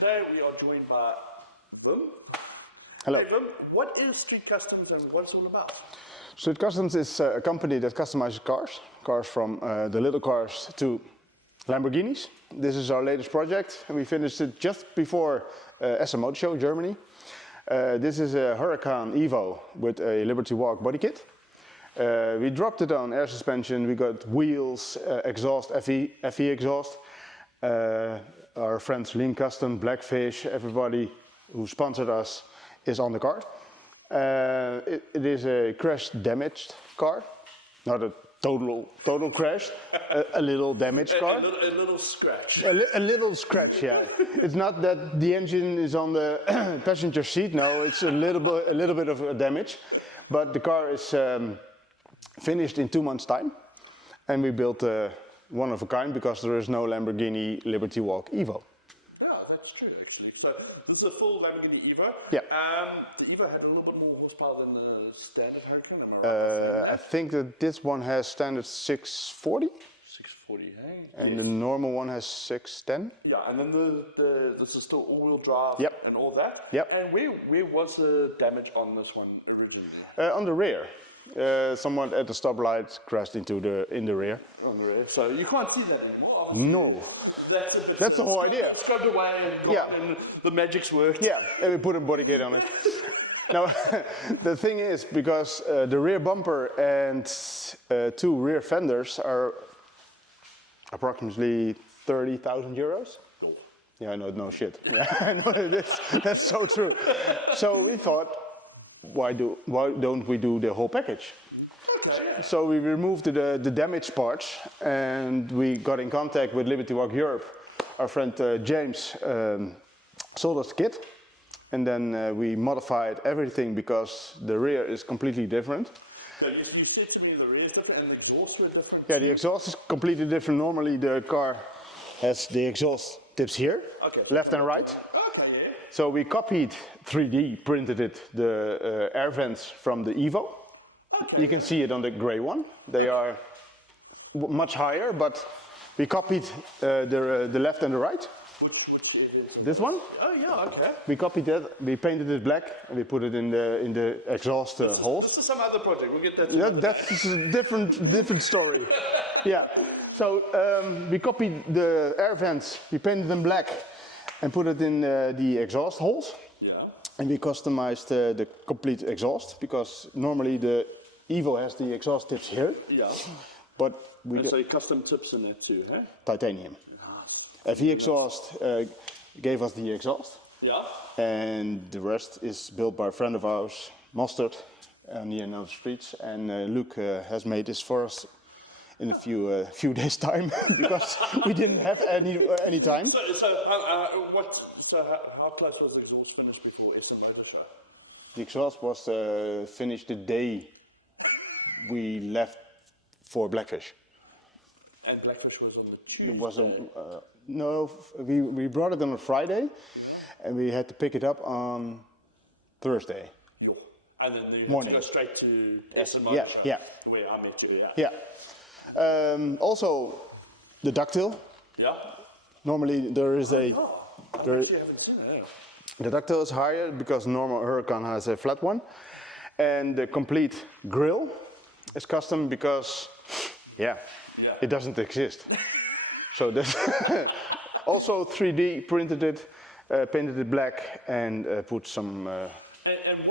today we are joined by Wim. Hello. Hey Wim, what is Street Customs and what's it all about? Street Customs is a company that customizes cars from the little cars to Lamborghinis. This is our latest project. We finished it just before Automotive show, Germany. This is a Huracan Evo with a Liberty Walk body kit. We dropped it on air suspension. We got wheels, exhaust, FE exhaust. Our friends Lean Custom, Blackfish, everybody who sponsored us is on the car. It is a crash damaged car, not a total crash, a little damaged car. A little scratch. A little scratch, yeah. It's not that the engine is on the passenger seat. No, it's a little bit of damage, but the car is finished in 2 months' time, and we built one of a kind because there is no Lamborghini Liberty Walk Evo. Yeah, that's true actually. So this is a full Lamborghini Evo. Yeah. The Evo had a little bit more horsepower than the standard Huracan, am I right? I think that this one has standard 640. 640, hey? And the normal one has 610. Yeah, and then this is still all-wheel drive and all that. Yep. And where was the damage on this one originally? On the rear. Someone at the stoplight crashed in the rear. On the rear. So you can't see that anymore? No. That's the whole idea. Scrubbed away and the magic's worked. Yeah, and we put a body kit on it. Now, the thing is, because the rear bumper and 2 rear fenders are approximately 30,000 euros. No. Yeah, I know, no shit. Yeah, I know that's so true. So we thought, why don't we do the whole package? Okay. So we removed the damaged parts, and we got in contact with Liberty Walk Europe. Our friend James sold us the kit, and then we modified everything because the rear is completely different. So you said to me the rear is different and the exhaust were different? Yeah, the exhaust is completely different. Normally the car has the exhaust tips here, left and right. Okay, yeah. So we copied, 3D printed it, the air vents from the Evo. Okay. You can see it on the gray one. They are much higher, but we copied the left and the right. Which is this one? Oh yeah, okay. We copied that. We painted it black and we put it in the exhaust holes. This is some other project. We'll get that. Yeah, that's a different story. Yeah. So we copied the air vents. We painted them black and put it in the exhaust holes. Yeah. And we customized the complete exhaust because normally the Evo has the exhaust tips here. Yeah. But so you custom tips in that too, huh? Titanium. Nice. FE exhaust gave us the exhaust. Yeah. And the rest is built by a friend of ours, Mustard, near the streets. And Luke has made this for us in a few days' time because we didn't have any time. So how close was the exhaust finished before Automotive show? The exhaust was finished the day we left for Blackfish. And Blackfish was on the Tuesday? It was no, we brought it on a Friday, and we had to pick it up on Thursday. Yo. And then you morning. Had to go straight to Automotive show, yeah. Where I met you, Yeah. Also, the ducktail. Yeah. Normally there is a... I haven't seen it. The ducktail is higher because normal Huracan has a flat one. And the complete grille is custom because, it doesn't exist. So this also 3D printed it, painted it black, and put some... And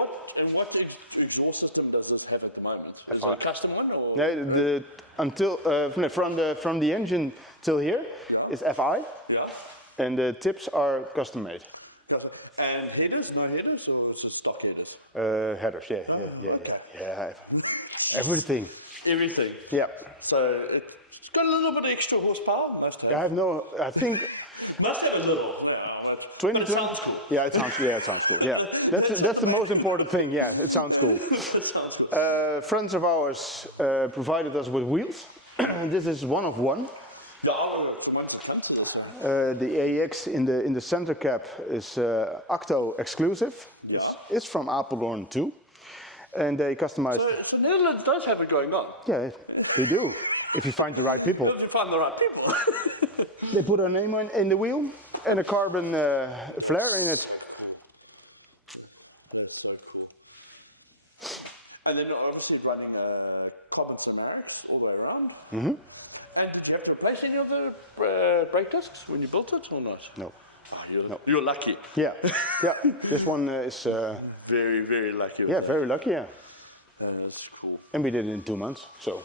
what exhaust system does this have at the moment? Is it a custom one or? No, from the engine till here is FI. Yeah. And the tips are custom made. And headers? No headers, or is it stock headers? Headers, yeah. Everything. Everything. Yeah. So it's got a little bit of extra horsepower, must have. I think. Must have a little. But it sounds cool. Yeah, it sounds cool. Yeah, that's the most important thing. Yeah, it sounds cool. It sounds cool. Friends of ours provided us with wheels. This is one of one. Yeah, one to 10. The AX in the center cap is Acto exclusive. Yeah. It's from Apeldoorn too, and they customized. So Netherlands does have it going on. Yeah, they do. If you find the right people. If you find the right people. They put our name in the wheel, And a carbon flare in it. That's so cool. And then obviously running carbon ceramics all the way around. Mm-hmm. And did you have to replace any of the brake discs when you built it or not? No. Oh, you're lucky. Yeah, yeah. This one is... very, very lucky. Yeah, very lucky, yeah. That's cool. And we did it in 2 months, so...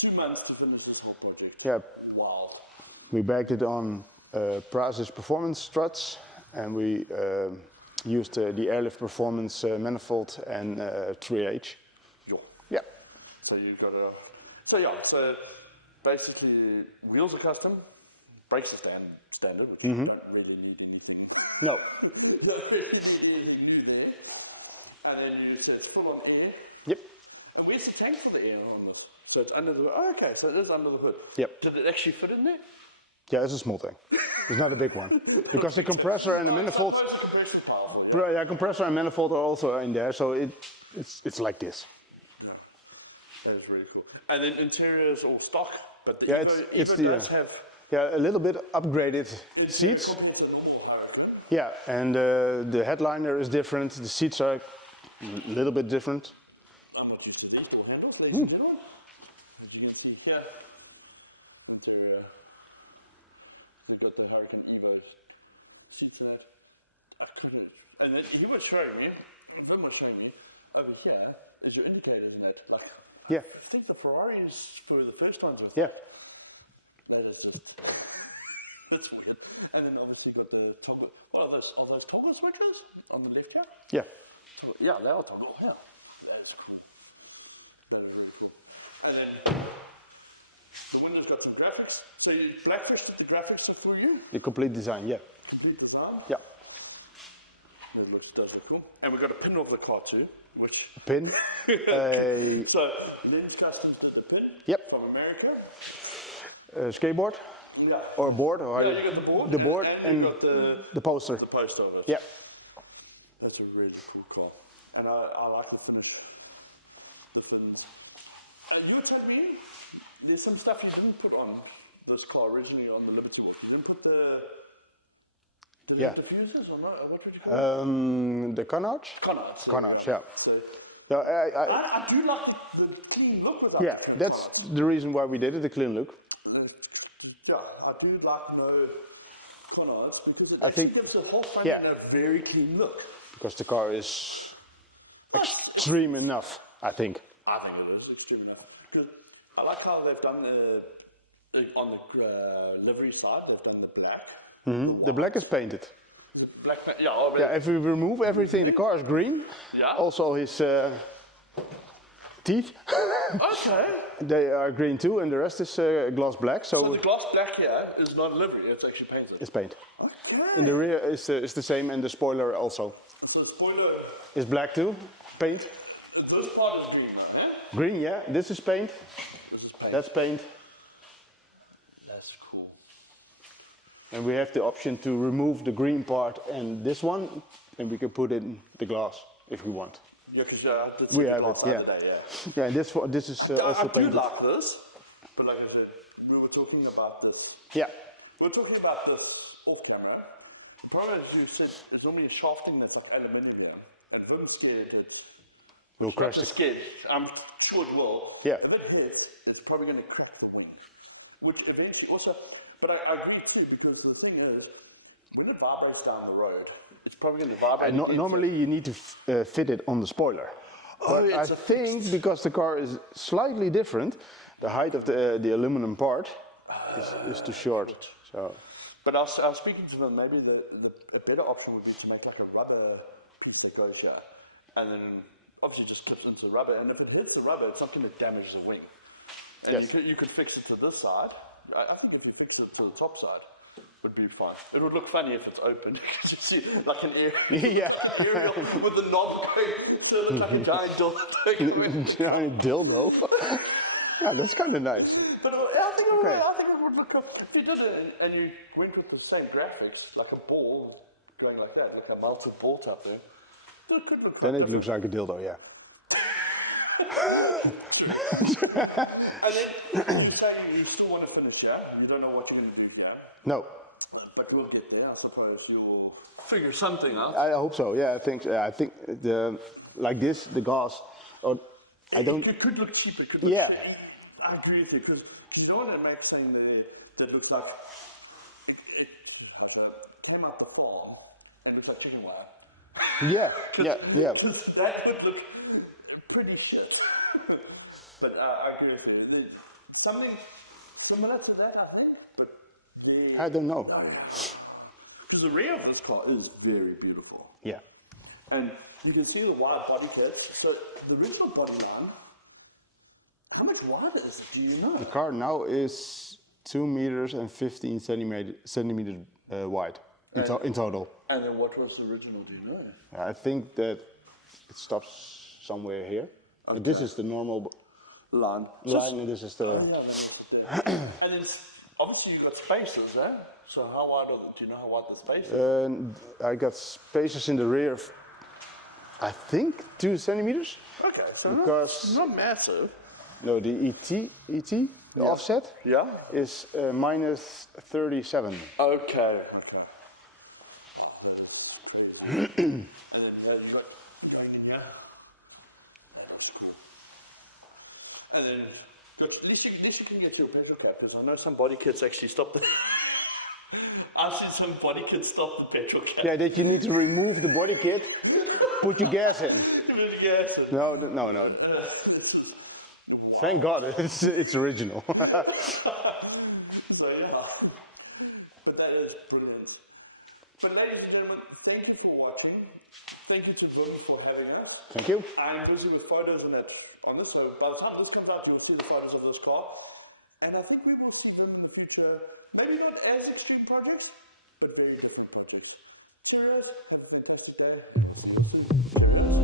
2 months to finish this whole project. Yeah. Wow. We bagged it on Prasis performance struts, and we used the airlift performance manifold and 3H. Yo. Yeah. So you got a... So basically wheels are custom, brakes are standard, which you don't really need anything. No. And then you said it's full on air. Yep. And where's the tank for the air on this? So it's under the hood. Oh, okay, so it is under the hood. Yep. Did it actually fit in there? Yeah, it's a small thing. It's not a big one. Because the compressor and the manifold... Oh, it's a compression pile. Yeah, compressor and manifold are also in there, so it's like this. Yeah. That is really cool. And then interior is all stock, but the Yeah, Evo does have... Yeah, a little bit upgraded seats. It's a normal Huracan. Yeah, and the headliner is different. The seats are a little bit different. I'm not used to these door handles, ladies and gentlemen. As you can see here, interior. They got the Huracan Evo's seats in it. I couldn't. And then he was showing me, Vim was showing me, over here is your indicators in it. Like, Yeah, I think the Ferraris for the first ones with yeah. that is just, that's weird. And then obviously got the toggle, are those toggle switches on the left here? Yeah. Yeah, they are toggle, yeah. That is cool. That is really cool. And then the window's got some graphics. So you blackfished the graphics are for you? The complete design, yeah. Complete design? Yeah. That does look cool. And we've got a pin of the car too, which... Pin. So, Lens Customs did the pin Yep. from America. Skateboard. Yeah. Or board. Or Yeah, you got the board. The board and you got the poster. the poster of it. Yeah. That's a really cool car. And I like the finish. You were telling me there's some stuff you didn't put on this car originally on the Liberty Walk. You didn't put the Yeah. diffusers or not? What would you call it? The canards? Canards. Canards, yeah. So, Yeah, I do like the clean look without yeah, the that's canards. the reason why we did it, the clean look. Yeah, I do like no canards because it I think- gives the whole front yeah. end a very clean look. Because the car is extreme enough, I think. I think it is extreme enough. Because I like how they've done on the livery side, they've done the black. The black is painted. Is it black? Yeah, oh, Yeah, if we remove everything, the car is green. Yeah. Also his teeth, Okay. they are green too, and the rest is gloss black, So so the gloss black here is not a livery, it's actually painted. it's paint. Okay. In the rear is the same, and the spoiler also So the spoiler, is black too, paint. this part is green, right? Green, yeah, this is paint, This is paint. that's paint. That's cool. And we have the option to remove the green part and this one, and we can put in the glass if we want. Yeah, because I did We see have the it, glass the yeah. other day, yeah. Yeah, and this is also I do painted. like this, but like I said, we were talking about this. Yeah, We were talking about this off camera. The problem is you said there's normally a shafting that's like aluminium here, and Vim's scared we'll crash it's it. scared. I'm sure it will. Yeah. If it hits, it's probably going to crack the wing, which eventually also. But I agree too because the thing is, when it vibrates down the road, it's probably going to vibrate. Normally you need to fit it on the spoiler. But I it's a think because the car is slightly different, the height of the aluminum part is too short. So But I was speaking to them, maybe a better option would be to make like a rubber piece that goes here, and then obviously just clips into rubber, and if it hits the rubber, it's not going to damage the wing. And Yes. you could fix it to this side. I think if you fix it to the top side, it would be fine. It would look funny if it's open, because you see like an yeah, aerial with the knob going, so it looks like a giant dildo. giant dildo. Yeah, that's kind of nice. But I think it would look. If you did it and you went with the same graphics, like a ball going like that, like a melted ball top there, it could look. Then it looks like a dildo, yeah. And then you're saying you still want to finish here. You don't know what you're going to do here. No, but we'll get there. I suppose you'll figure something out. I hope so. Yeah, I think the like this, the gas. Or I don't. It could look cheap. It could Yeah. I agree with you because you don't want to make something that looks like it came out the farm and it's like chicken wire. Yeah, yeah. Because that would look pretty shit. But I agree with you. There's something similar to that, I think. But I don't know. Because the rear of this car is very beautiful. Yeah. And you can see the wide body kit. So the original body line, how much wider is it? Do you know? The car now is 2 meters and 15 centimeters wide in total. And then what was the original? Do you know? I think that it stops somewhere here. Okay. This is the normal line, and this is the. And then obviously you've got spaces, eh? So how wide are do you know how wide the space is? I got spaces in the rear of, I think, 2 centimeters. Okay, so because not massive. No, the the offset is minus 37. Okay. And then you've got going in here. And then at least you can get your petrol cap, because I know some body kits actually stop the I've seen some body kits stop the petrol cap. Yeah, that you need to remove the body kit, put your gas in. Put the gas in. No. Thank God, it's original. So yeah, but that is brilliant. But ladies and gentlemen, thank you for watching. Thank you to Vim for having us. Thank you. I'm busy with photos on this, so by the time this comes out, you'll see the photos of this car. And I think we will see them in the future, maybe not as extreme projects, but very different projects. Cheers, have a fantastic day.